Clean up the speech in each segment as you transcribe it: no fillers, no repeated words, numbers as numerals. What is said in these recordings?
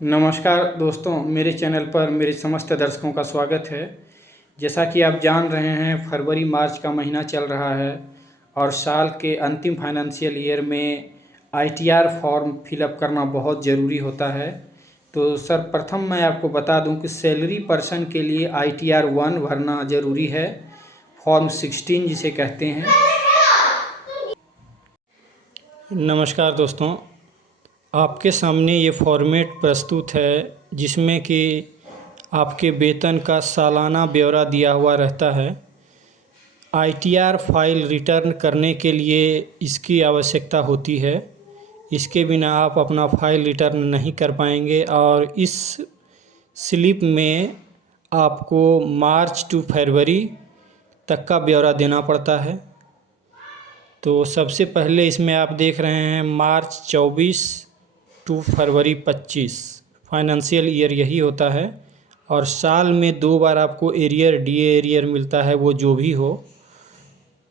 नमस्कार दोस्तों, मेरे चैनल पर मेरे समस्त दर्शकों का स्वागत है। जैसा कि आप जान रहे हैं, फरवरी मार्च का महीना चल रहा है और साल के अंतिम फाइनेंशियल ईयर में आईटीआर फॉर्म फिलअप करना बहुत ज़रूरी होता है। तो सर्वप्रथम मैं आपको बता दूं कि सैलरी पर्सन के लिए आईटीआर 1 भरना ज़रूरी है, फॉर्म 16 जिसे कहते हैं। नमस्कार दोस्तों, आपके सामने ये फॉर्मेट प्रस्तुत है जिसमें कि आपके वेतन का सालाना ब्यौरा दिया हुआ रहता है। आईटीआर फाइल रिटर्न करने के लिए इसकी आवश्यकता होती है। इसके बिना आप अपना फाइल रिटर्न नहीं कर पाएंगे और इस स्लिप में आपको मार्च टू फरवरी तक का ब्यौरा देना पड़ता है। तो सबसे पहले इसमें आप देख रहे हैं मार्च 24 टू फरवरी 25 फाइनेंशियल ईयर यही होता है और साल में 2 बार आपको एरियर डीए एरियर मिलता है, वो जो भी हो।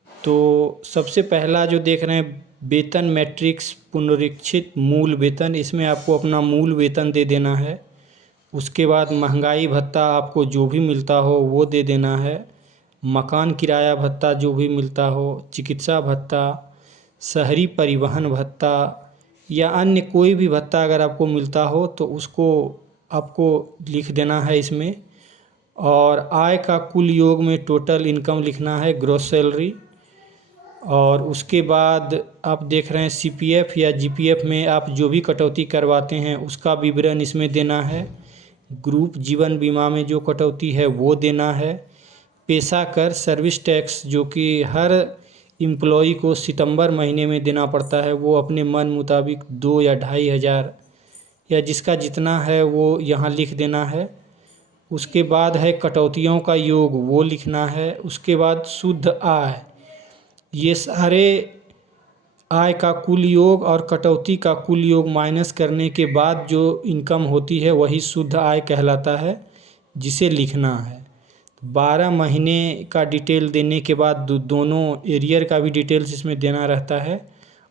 तो सबसे पहला जो देख रहे हैं वेतन मैट्रिक्स पुनरीक्षित मूल वेतन, इसमें आपको अपना मूल वेतन दे देना है। उसके बाद महंगाई भत्ता आपको जो भी मिलता हो वो दे देना है। मकान किराया भत्ता जो भी मिलता हो, चिकित्सा भत्ता, शहरी परिवहन भत्ता या अन्य कोई भी भत्ता अगर आपको मिलता हो तो उसको आपको लिख देना है इसमें। और आय का कुल योग में टोटल इनकम लिखना है, ग्रॉस सैलरी। और उसके बाद आप देख रहे हैं सीपीएफ या जीपीएफ में आप जो भी कटौती करवाते हैं उसका विवरण इसमें देना है। ग्रुप जीवन बीमा में जो कटौती है वो देना है। पेशा कर सर्विस टैक्स जो कि हर एम्प्लॉई को सितंबर महीने में देना पड़ता है, वो अपने मन मुताबिक 2 या 2,500 या जिसका जितना है वो यहाँ लिख देना है। उसके बाद है कटौतियों का योग, वो लिखना है। उसके बाद शुद्ध आय, ये सारे आय का कुल योग और कटौती का कुल योग माइनस करने के बाद जो इनकम होती है वही शुद्ध आय कहलाता है, जिसे लिखना है। 12 महीने का डिटेल देने के बाद दोनों एरियर का भी डिटेल्स इसमें देना रहता है।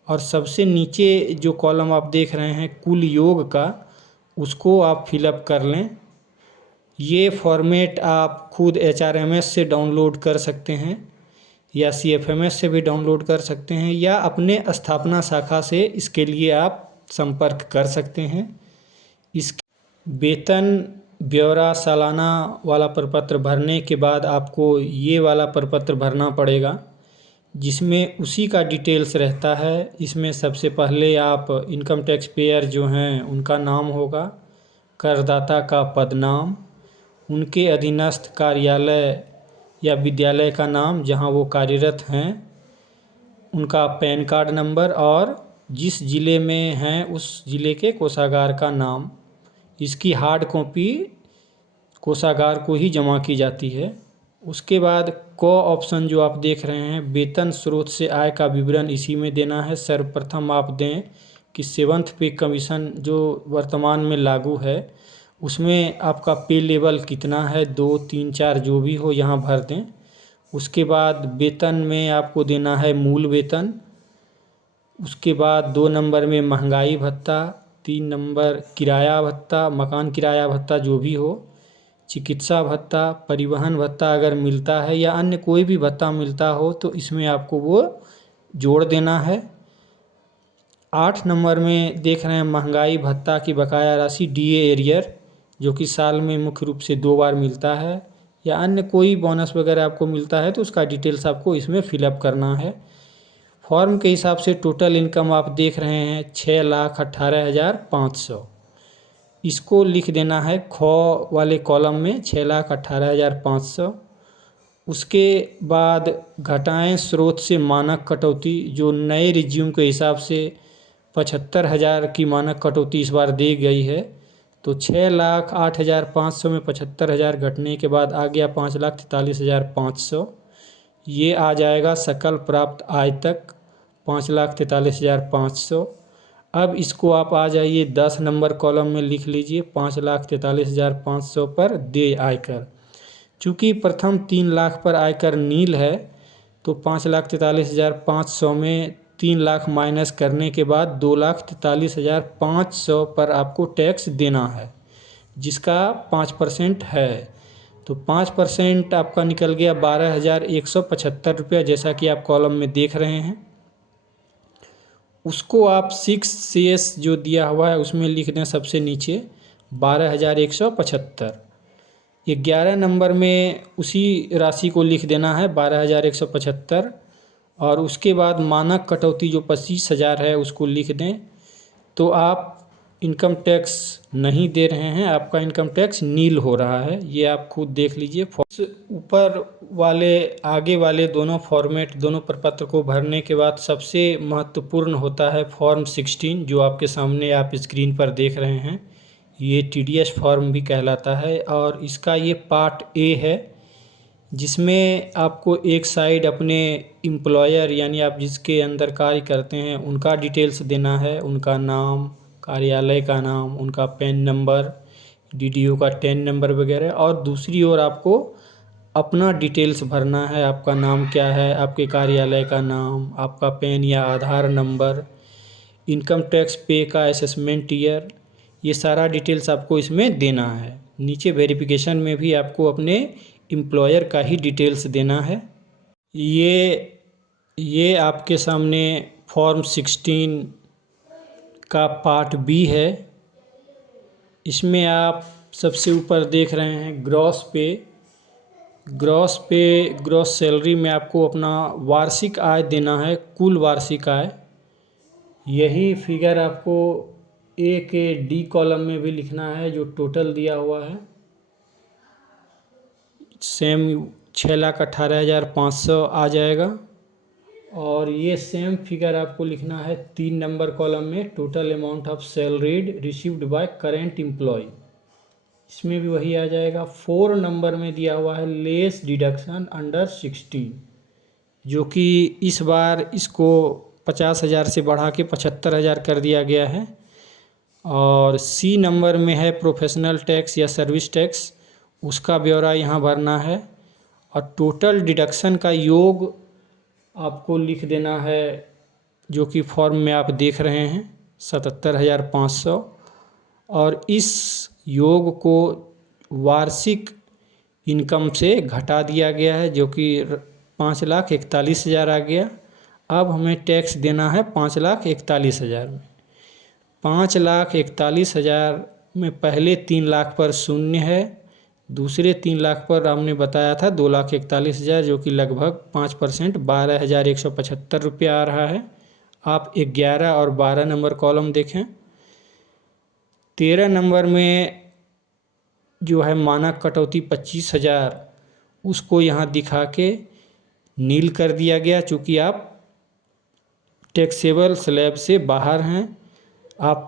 और सबसे नीचे जो कॉलम आप देख रहे हैं कुल योग का, उसको आप फिलअप कर लें। ये फॉर्मेट आप खुद HRMS से डाउनलोड कर सकते हैं या CFMS से भी डाउनलोड कर सकते हैं या अपने स्थापना शाखा से इसके लिए आप संपर्क कर सकते हैं। इस वेतन ब्यौरा सालाना वाला प्रपत्र भरने के बाद आपको ये वाला प्रपत्र भरना पड़ेगा, जिसमें उसी का डिटेल्स रहता है। इसमें सबसे पहले आप इनकम टैक्स पेयर जो हैं उनका नाम होगा, करदाता का पदनाम, उनके अधीनस्थ कार्यालय या विद्यालय का नाम जहां वो कार्यरत हैं, उनका पैन कार्ड नंबर और जिस ज़िले में हैं उस ज़िले के कोषागार का नाम। इसकी हार्ड कॉपी कोषागार को ही जमा की जाती है। उसके बाद क ऑप्शन जो आप देख रहे हैं, वेतन स्रोत से आय का विवरण इसी में देना है। सर्वप्रथम आप दें कि 7th पे कमीशन जो वर्तमान में लागू है उसमें आपका पे लेवल कितना है, 2, 3, 4 जो भी हो यहाँ भर दें। उसके बाद वेतन में आपको देना है मूल वेतन। उसके बाद 2 नंबर में महंगाई भत्ता, 3 नंबर किराया भत्ता, मकान किराया भत्ता जो भी हो, चिकित्सा भत्ता, परिवहन भत्ता अगर मिलता है या अन्य कोई भी भत्ता मिलता हो तो इसमें आपको वो जोड़ देना है। 8 नंबर में देख रहे हैं महंगाई भत्ता की बकाया राशि डीए एरियर, जो कि साल में मुख्य रूप से 2 बार मिलता है, या अन्य कोई बोनस वगैरह आपको मिलता है तो उसका डिटेल्स आपको इसमें फिलअप करना है। फॉर्म के हिसाब से टोटल इनकम आप देख रहे हैं 6,18,500, इसको लिख देना है ख वाले कॉलम में 6,18,500। उसके बाद घटाएं स्रोत से मानक कटौती, जो नए रिज्यूम के हिसाब से 75,000 की मानक कटौती इस बार दी गई है। तो 6,08,500 में 75,000 घटने के बाद आ गया 5,43,500। ये आ जाएगा सकल प्राप्त आय तक 5,43,500। अब इसको आप आ जाइए 10 नंबर कॉलम में लिख लीजिए 5,43,500 पर देय आयकर। चूँकि प्रथम 3 लाख पर आयकर नील है तो 5,43,500 में 3 लाख माइनस करने के बाद 2,43,500 पर आपको टैक्स देना है, जिसका 5% है। तो 5% आपका निकल गया 12,175 रुपया, जैसा कि आप कॉलम में देख रहे हैं। उसको आप 6CS जो दिया हुआ है उसमें लिख दें सबसे नीचे 12,175। 11 नंबर में उसी राशि को लिख देना है 12,175, और उसके बाद मानक कटौती जो 25,000 है उसको लिख दें। तो आप इनकम टैक्स नहीं दे रहे हैं, आपका इनकम टैक्स नील हो रहा है। ये आप खुद देख लीजिए। ऊपर वाले आगे वाले दोनों फॉर्मेट, दोनों प्रपत्र को भरने के बाद सबसे महत्वपूर्ण होता है फॉर्म 16, जो आपके सामने आप स्क्रीन पर देख रहे हैं। ये TDS फॉर्म भी कहलाता है, और इसका ये पार्ट A है, जिसमें आपको एक साइड अपने एम्प्लॉयर यानी आप जिसके अंदर कार्य करते हैं उनका डिटेल्स देना है, उनका नाम, कार्यालय का नाम, उनका पैन नंबर, DDO का टैन नंबर वगैरह, और दूसरी ओर आपको अपना डिटेल्स भरना है। आपका नाम क्या है, आपके कार्यालय का नाम, आपका पैन या आधार नंबर, इनकम टैक्स पे का असेसमेंट ईयर, ये सारा डिटेल्स आपको इसमें देना है। नीचे वेरिफिकेशन में भी आपको अपने एम्प्लॉयर का ही डिटेल्स देना है। ये आपके सामने फॉर्म 16 का पार्ट B है। इसमें आप सबसे ऊपर देख रहे हैं ग्रॉस सैलरी में आपको अपना वार्षिक आय देना है, कुल वार्षिक आय। यही फिगर आपको A के D कॉलम में भी लिखना है, जो टोटल दिया हुआ है। सेम 6,18,500 आ जाएगा। और ये सेम फिगर आपको लिखना है 3 नंबर कॉलम में, total amount of salaried received by current employ, इसमें भी वही आ जाएगा। 4 नंबर में दिया हुआ है लेस डिडक्शन अंडर 16, जो कि इस बार इसको 50,000 से बढ़ा के 75,000 कर दिया गया है। और C नंबर में है प्रोफेशनल टैक्स या सर्विस टैक्स, उसका ब्यौरा यहाँ भरना है। और टोटल डिडक्शन का योग आपको लिख देना है, जो कि फॉर्म में आप देख रहे हैं 77,500। और इस योग को वार्षिक इनकम से घटा दिया गया है, जो कि 5,41,000 आ गया। अब हमें टैक्स देना है 5,41,000 में। 5,41,000 में पहले 3 लाख पर शून्य है, दूसरे 3 लाख पर हमने बताया था 2,41,000, जो कि लगभग 5% 12,175 रुपया आ रहा है। आप 11 और 12 नंबर कॉलम देखें। 13 नंबर में जो है मानक कटौती 25,000, उसको यहाँ दिखा के नील कर दिया गया, चूँकि आप टैक्सेबल स्लैब से बाहर हैं। आप